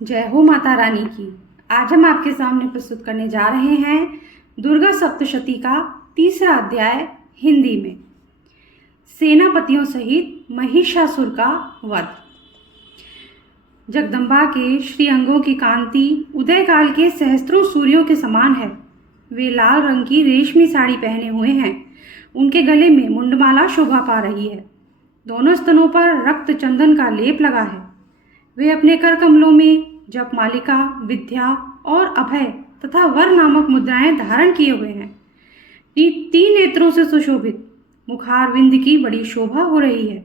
जय हो माता रानी की। आज हम आपके सामने प्रस्तुत करने जा रहे हैं दुर्गा सप्तशती का तीसरा अध्याय हिंदी में। सेनापतियों सहित महिषासुर का वध। जगदम्बा के श्री अंगों की कांति उदय काल के सहस्त्रों सूर्यों के समान है। वे लाल रंग की रेशमी साड़ी पहने हुए हैं। उनके गले में मुंडमाला शोभा पा रही है। दोनों स्तनों पर रक्त चंदन का लेप लगा है। वे अपने कर कमलों में जप मालिका, विद्या और अभय तथा वर नामक मुद्राएं धारण किए हुए हैं। तीन नेत्रों से सुशोभित मुखारविंद की बड़ी शोभा हो रही है।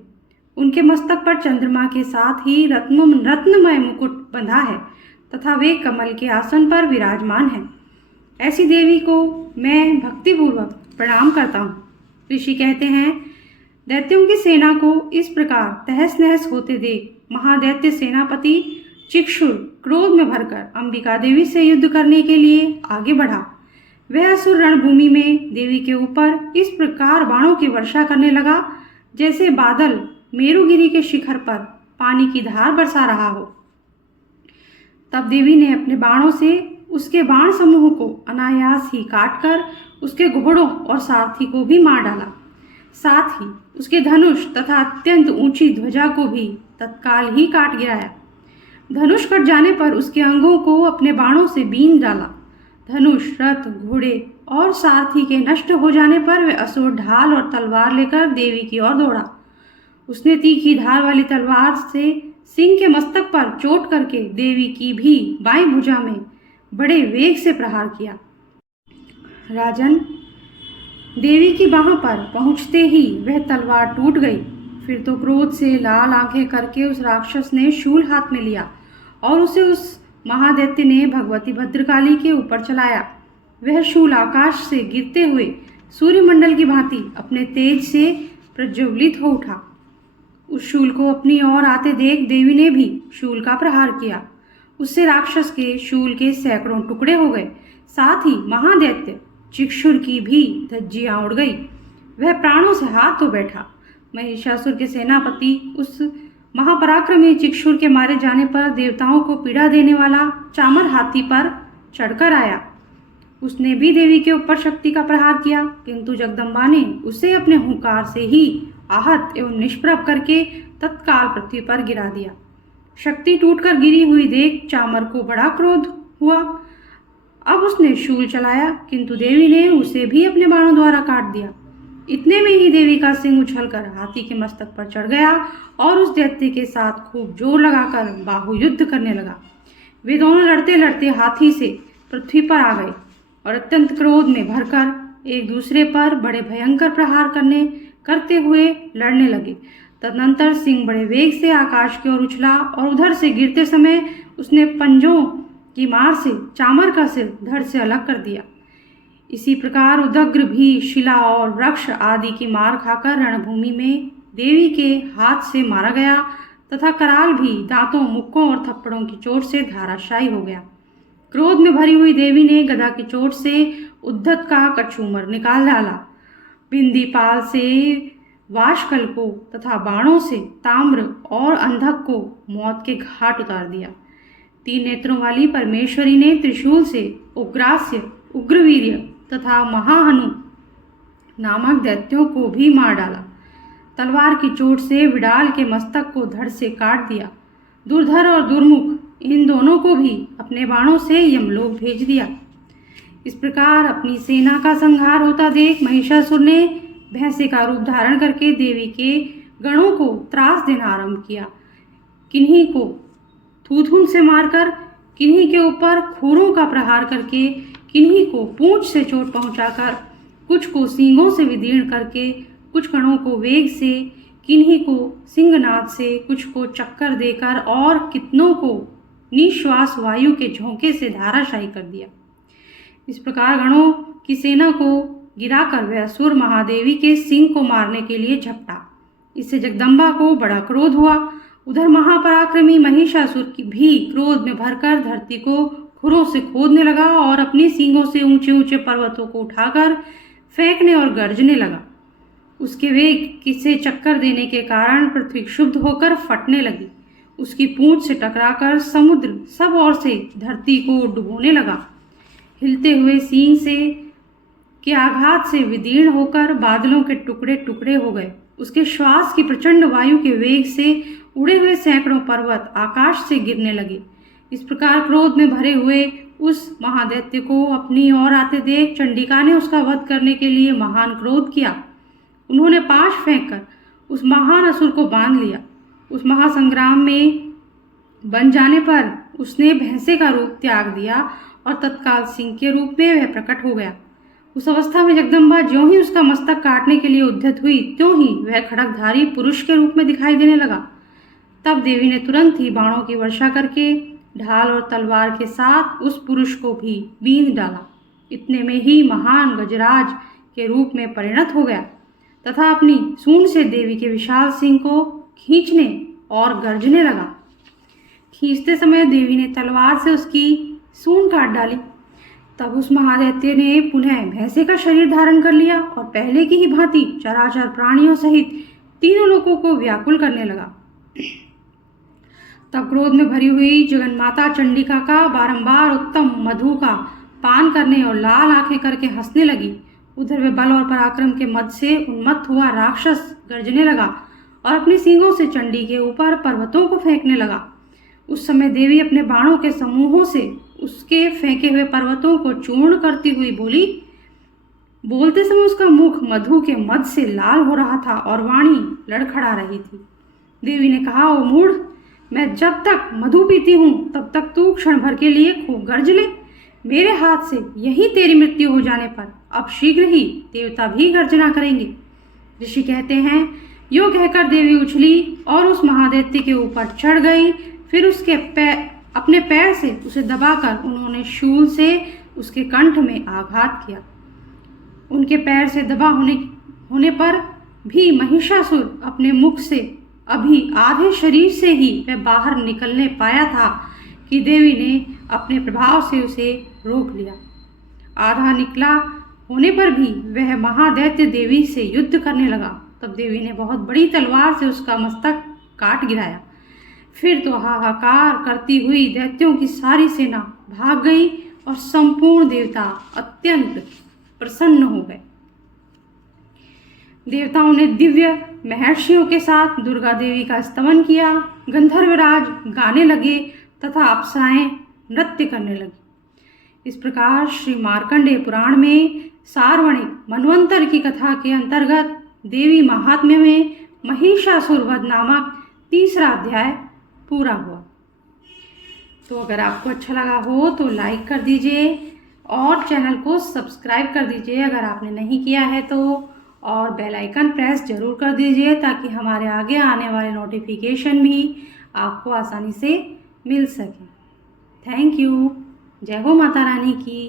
उनके मस्तक पर चंद्रमा के साथ ही रत्नमय मुकुट बंधा है तथा वे कमल के आसन पर विराजमान हैं। ऐसी देवी को मैं भक्तिपूर्वक प्रणाम करता हूँ। ऋषि कहते हैं, दैत्यों की सेना को इस प्रकार तहस नहस होते देख महादैत्य सेनापति चिक्षुर क्रोध में भरकर अंबिका देवी से युद्ध करने के लिए आगे बढ़ा। वह असुर रणभूमि में देवी के ऊपर इस प्रकार बाणों की वर्षा करने लगा जैसे बादल मेरुगिरी के शिखर पर पानी की धार बरसा रहा हो। तब देवी ने अपने बाणों से उसके बाण समूह को अनायास ही काटकर उसके घोड़ों और सारथी को भी मार डाला। साथ ही उसके धनुष तथा अत्यंत ऊंची ध्वजा को भी तत्काल ही काट गिराया। धनुष कट जाने पर उसके अंगों को अपने बाणों से बीन डाला। धनुष, रथ, घोड़े और सारथी के नष्ट हो जाने पर वह असुर ढाल और तलवार लेकर देवी की ओर दौड़ा। उसने तीखी धार वाली तलवार से सिंह के मस्तक पर चोट करके देवी की भी बाईं भुजा में बड़े वेग से प्रहार किया। राजन, देवी की बाह पर पहुंचते ही वह तलवार टूट गई। फिर तो क्रोध से लाल आंखें करके उस राक्षस ने शूल हाथ में लिया और उसे उस महादैत्य ने भगवती भद्रकाली के ऊपर चलाया। वह शूल आकाश से गिरते हुए सूर्यमंडल की भांति अपने तेज से प्रज्वलित हो उठा। उस शूल को अपनी ओर आते देख देवी ने भी शूल का प्रहार किया। उससे राक्षस के शूल के सैकड़ों टुकड़े हो गए। साथ ही महादैत्य चिक्षुर की भी धज्जियां उड़ गई। वह प्राणों से हाथ धो बैठा। महिषासुर के सेनापति उस महापराक्रमी चिक्षुर के मारे जाने पर देवताओं को पीड़ा देने वाला चामर हाथी पर चढ़कर आया। उसने भी देवी के ऊपर शक्ति का प्रहार किया, किंतु जगदम्बा ने उसे अपने हुंकार से ही आहत एवं निष्प्रभ करके तत्काल पृथ्वी पर गिरा दिया। शक्ति टूटकर गिरी हुई देख चामर को बड़ा क्रोध हुआ। अब उसने शूल चलाया, किंतु देवी ने उसे भी अपने बाणों द्वारा काट दिया। इतने में ही देवी का सिंह उछलकर हाथी के मस्तक पर चढ़ गया और उस दैत्य के साथ खूब जोर लगाकर बाहुयुद्ध करने लगा। वे दोनों लड़ते लड़ते हाथी से पृथ्वी पर आ गए और अत्यंत क्रोध में भरकर एक दूसरे पर बड़े भयंकर प्रहार करते हुए लड़ने लगे। तदनंतर सिंह बड़े वेग से आकाश की ओर उछला और उधर से गिरते समय उसने पंजों की मार से चामर का सिर धड़ से अलग कर दिया। इसी प्रकार उदग्र भी शिला और वृक्ष आदि की मार खाकर रणभूमि में देवी के हाथ से मारा गया तथा कराल भी दांतों, मुक्कों और थप्पड़ों की चोट से धाराशायी हो गया। क्रोध में भरी हुई देवी ने गदा की चोट से उद्धत का कछूमर निकाल डाला। बिंदी पाल से वाशकल को तथा बाणों से ताम्र और अंधक को मौत के घाट उतार दिया। तीन नेत्रों वाली परमेश्वरी ने त्रिशूल से उग्रास्य, उग्रवीर्य तथा महाहनु नामक दैत्यों को भी मार डाला। तलवार की चोट से विडाल के मस्तक को धड़ से काट दिया। दुर्धर और दुर्मुख इन दोनों को भी अपने बाणों से यमलोक भेज दिया। इस प्रकार अपनी सेना का संहार होता देख महिषासुर ने भैंसे का रूप धारण करके देवी के गणों को त्रास देना आरंभ किया। किन्हीं को थूथूम से मारकर, किन्हीं के ऊपर खूरों का प्रहार करके, किन्हीं को पूंछ से चोट पहुंचाकर, कुछ को सींगों से विदीर्ण करके, कुछ कणों को वेग से, किन्हीं को सिंहनाद से, कुछ को चक्कर देकर और कितनों को निश्वास वायु के झोंके से धाराशायी कर दिया। इस प्रकार गणों की सेना को गिराकर वह असुर महादेवी के सिंह को मारने के लिए झपटा। इससे जगदम्बा को बड़ा क्रोध हुआ। उधर महापराक्रमी महिषासुर की भी क्रोध में भरकर धरती को खुरों से खोदने लगा और अपनी सींगों से ऊंचे ऊंचे पर्वतों को उठाकर फेंकने और गरजने लगा। उसके वेग से चक्कर देने के कारण पृथ्वी क्षुब्ध होकर फटने लगी। उसकी पूंछ से टकराकर समुद्र सब ओर से धरती को डुबोने लगा। हिलते हुए सींग से के आघात से विदीर्ण होकर बादलों के टुकड़े टुकड़े हो गए। उसके श्वास की प्रचंड वायु के वेग से उड़े हुए सैकड़ों पर्वत आकाश से गिरने लगे। इस प्रकार क्रोध में भरे हुए उस महादैत्य को अपनी ओर आते देख चंडिका ने उसका वध करने के लिए महान क्रोध किया। उन्होंने पाश फेंककर उस महान असुर को बांध लिया। उस महासंग्राम में बन जाने पर उसने भैंसे का रूप त्याग दिया और तत्काल सिंह के रूप में वह प्रकट हो गया। उस अवस्था में जगदम्बा ज्यों ही उसका मस्तक काटने के लिए उद्यत हुई, त्यों ही वह खड़गधारी पुरुष के रूप में दिखाई देने लगा। तब देवी ने तुरंत ही बाणों की वर्षा करके ढाल और तलवार के साथ उस पुरुष को भी बींध डाला। इतने में ही महान गजराज के रूप में परिणत हो गया तथा अपनी सूंड से देवी के विशाल सिंह को खींचने और गर्जने लगा। खींचते समय देवी ने तलवार से उसकी सूंड काट डाली। तब उस महादैत्य ने पुनः भैंसे का शरीर धारण कर लिया और पहले की ही भांति चराचर प्राणियों सहित तीनों लोगों को व्याकुल करने लगा। तब क्रोध में भरी हुई जगन्माता चंडिका का बारंबार उत्तम मधु का पान करने और लाल आंखें करके हंसने लगी। उधर वे बल और पराक्रम के मद से उन्मत्त हुआ राक्षस गर्जने लगा और अपनी सींगों से चंडी के ऊपर पर्वतों को फेंकने लगा। उस समय देवी अपने बाणों के समूहों से उसके फेंके हुए पर्वतों को चूर्ण करती हुई बोली। बोलते समय उसका मुख मधु के मद से लाल हो रहा था और वाणी लड़खड़ा रही थी। देवी ने कहा, ओ मूढ़, मैं जब तक मधु पीती हूँ तब तक तू क्षण भर के लिए खूब गर्ज ले। मेरे हाथ से यही तेरी मृत्यु हो जाने पर अब शीघ्र ही देवता भी गर्जना करेंगे। ऋषि कहते हैं, यो कहकर देवी उछली और उस महादैत्य के ऊपर चढ़ गई। फिर उसके अपने पैर से उसे दबाकर उन्होंने शूल से उसके कंठ में आघात किया। उनके पैर से दबा होने पर भी महिषासुर अपने मुख से अभी आधे शरीर से ही वह बाहर निकलने पाया था कि देवी ने अपने प्रभाव से उसे रोक लिया। आधा निकला होने पर भी वह महादैत्य देवी से युद्ध करने लगा। तब देवी ने बहुत बड़ी तलवार से उसका मस्तक काट गिराया। फिर तो हाहाकार करती हुई दैत्यों की सारी सेना भाग गई और संपूर्ण देवता अत्यंत प्रसन्न हो गए। देवताओं ने दिव्य महर्षियों के साथ दुर्गा देवी का स्तवन किया। गंधर्वराज गाने लगे तथा अप्सराएं नृत्य करने लगी। इस प्रकार श्री मार्कंडेय पुराण में सार्वणिक मनवंतर की कथा के अंतर्गत देवी महात्म्य में महिषासुर वध नामक 3रा अध्याय पूरा हुआ। तो अगर आपको अच्छा लगा हो तो लाइक कर दीजिए और चैनल को सब्सक्राइब कर दीजिए अगर आपने नहीं किया है तो, और बेल आइकन प्रेस जरूर कर दीजिए ताकि हमारे आगे आने वाले नोटिफिकेशन भी आपको आसानी से मिल सके। Thank you. जय हो माता रानी की।